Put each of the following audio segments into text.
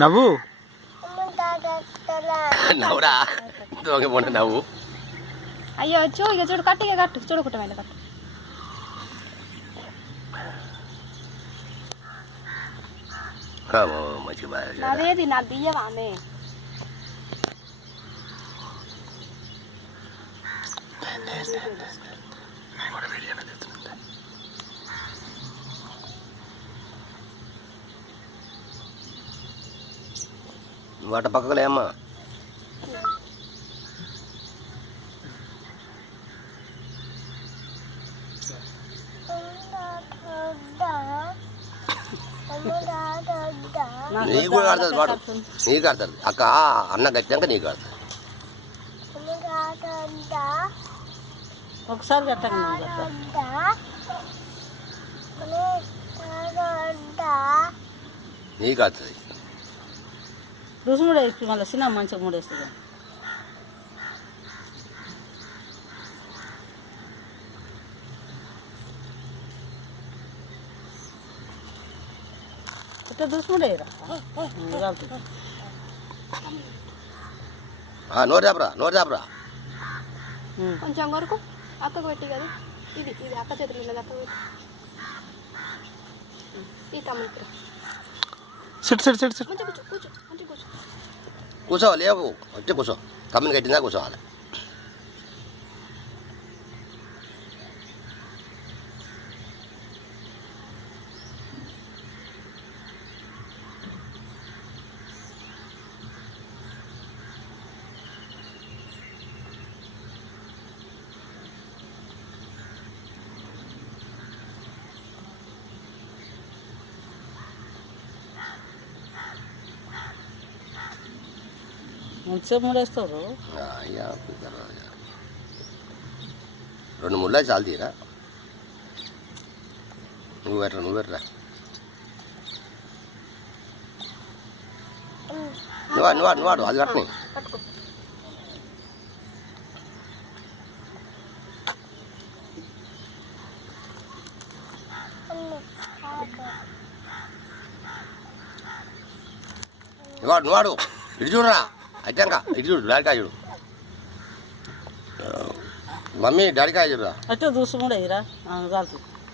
నవ్వు నవ్వురా దొంగ పోండి నవ్వు అయ్యో చూ ఇక చూడు కట్టు ఇక కట్టు చూడకుంటా కట్టు అమ్మో, మంచిగా బాగా చేశారు. అదేది నా బియ్యవా ఆమె నువ్వు అట పక్కలే అమ్మా నీకు కూడా ఆడుతుంది వాడు. నీకు ఆడతాడు అక్క అన్న కట్టినాక నీకు ఆడతాడు ఒకసారి. నీకు ఆడుతుంది. రుసుముడు వేసి మళ్ళీ చిన్న మంచిగా మూడేస్తుంది ఇట్లా దుసుముడేరా నోరు చేపరా నోరు చేపరా కొంచెం వరకు అక్కకు పెట్టి కదా. ఇది ఇది అక్క చేతులు ఉన్నది అక్క పెట్టి. ఈ తమ్ముడు సిట్ సిట్ సిట్ సిట్. కూర్చో. కూర్చో లేవు వచ్చి కూర్చో కమ్మిని కట్టిందా కూర్చోవాలి మంచిగా మూడేస్తారు రెండు ముళ్ళ చాలు తీరా. నువ్వు పెట్టరా నువ్వు పెట్టరా. నువ్వు నువ్వు నువ్వు అది కట్టని. నువ్వు నువ్వు ఇటు చూడరా. అయితాక ఇటు చూడు డాడీకాయ చూడు. మమ్మీ డాడీకాయ చూడరా. అట్లా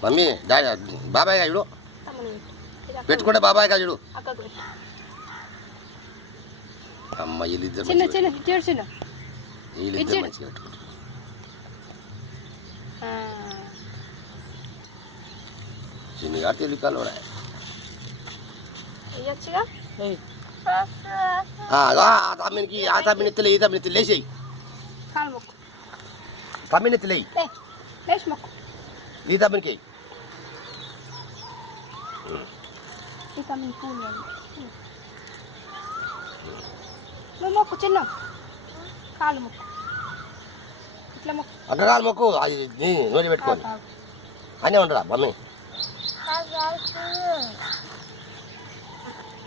మమ్మీ డాడీ బాబాయ్ చూడు. ఇది అక్క పెట్టుకుంటే బాబాయ్ చూడు. అక్కకు పెట్టి అమ్మ వీళ్ళిద్దరు చిన్న మంచిగా చిన్న ఇచ్చాడు చిన్న. వీళ్ళిద్దరు మంచిగా పెట్టుకుంటారు. చిన్నగా తెలియకాలు కూడా తమ్మినికి ఆ తమ్మిని ఎత్తులే ఈ తమ్మిని ఎత్తులు లేచేయి తమ్మిని ఎత్తులేయి ఈ తమ్మినికి మొక్కు చిన్న. కాలు మొక్కు. ఇట్లా మొక్కు. అగ్గగాలు మొక్కు అది నోటి పెట్టుకోని. తాగు. అనే ఉండరా మమ్మీ?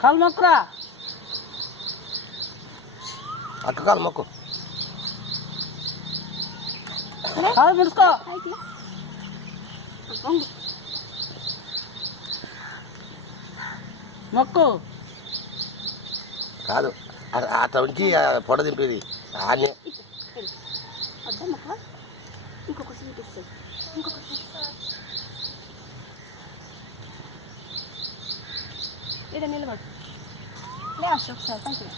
కాలు మొక్కరా. అక్క కాలు మొక్కు. కాలు ముడుచుకో. మొక్కు. కాదు అట్లా ఉంచి పొడ దింపేది. ఆనే. ఇక్కడ నిలబడు. లే అశోక్ ఒకసారి పైకి లే.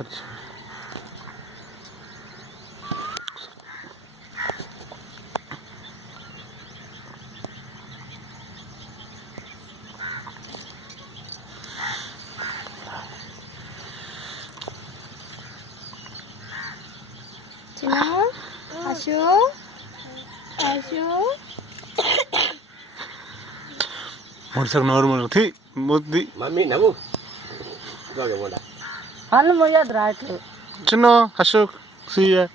আচ্ছা। Ashu. Ashu. મોટરસાઇકલ નોર્મલ નથી મોદી મમ્મી નમુ હાલ મો યાદ રાખે ચનો અશોક સિયા